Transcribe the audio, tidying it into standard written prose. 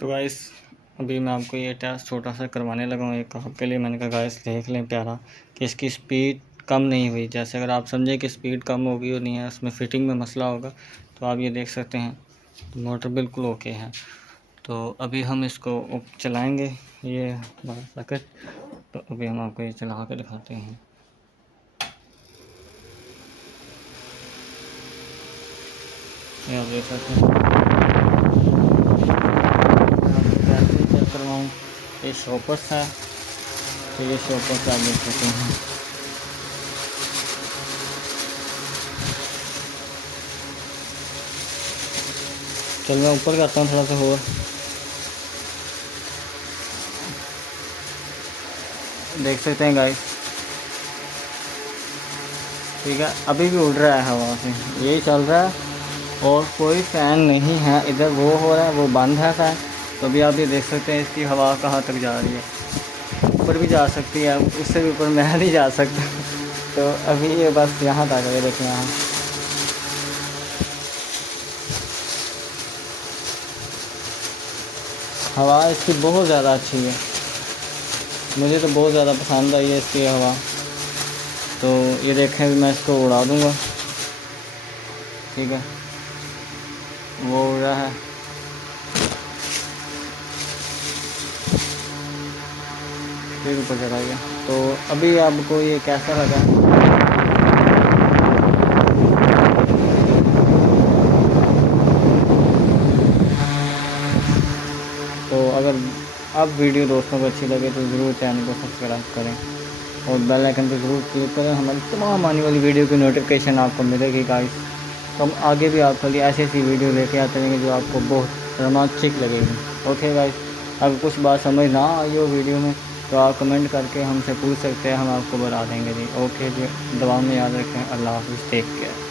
तो गाइस अभी मैं आपको ये टेस्ट छोटा सा करवाने लगा हूँ एक आपके लिए। मैंने कहा गाइस देख लें प्यारा कि इसकी स्पीड कम नहीं हुई। जैसे अगर आप समझे कि स्पीड कम होगी और नहीं है, इसमें फिटिंग में मसला होगा, तो आप ये देख सकते हैं तो मोटर बिल्कुल ओके है। तो अभी हम इसको चलाएँगे, ये हमारा सॉकेट। तो अभी हम आपको ये चला के दिखाते हैं। ये आप देख सकते हैं। चेक करवाऊँ, ये शॉपर्स है, तो ये शॉपर्स आप देख सकते हैं। चल मैं ऊपर करता हूँ थोड़ा सा और। देख सकते हैं गाइस, ठीक है, अभी भी उड़ रहा है हवा से, यही चल रहा है और कोई फ़ैन नहीं है। इधर वो हो रहा है, वो बंद है फ़ैन। तो अभी आप ये देख सकते हैं इसकी हवा कहाँ तक जा रही है, ऊपर भी जा सकती है, उससे भी ऊपर मैं नहीं जा सकता। तो अभी ये बस यहाँ तक है, देखें यहाँ। हवा इसकी बहुत ज़्यादा अच्छी है, मुझे तो बहुत ज़्यादा पसंद आई है इसकी हवा। तो ये देखें, मैं इसको उड़ा दूँगा, ठीक है, वो उड़ रहा है। फिर ऊपर चला गया। तो अभी आपको ये कैसा लगा? तो अगर अब वीडियो दोस्तों को अच्छी लगे तो ज़रूर चैनल को सब्सक्राइब करें और बेल आइकन पर ज़रूर क्लिक करें। हमारी तमाम आने वाली वीडियो की नोटिफिकेशन आपको मिलेगी गाइस। तो हम आगे भी आपके लिए ऐसी ऐसी वीडियो लेके आते रहेंगे जो आपको बहुत रोमांचक लगेगी। ओके गाइस, अगर कुछ बात समझ ना आई हो वीडियो में तो आप कमेंट करके हमसे पूछ सकते हैं, हम आपको बता देंगे जी। ओके जी, दुआ में याद रखें। अल्लाह हाफ़िज़, टेक केयर।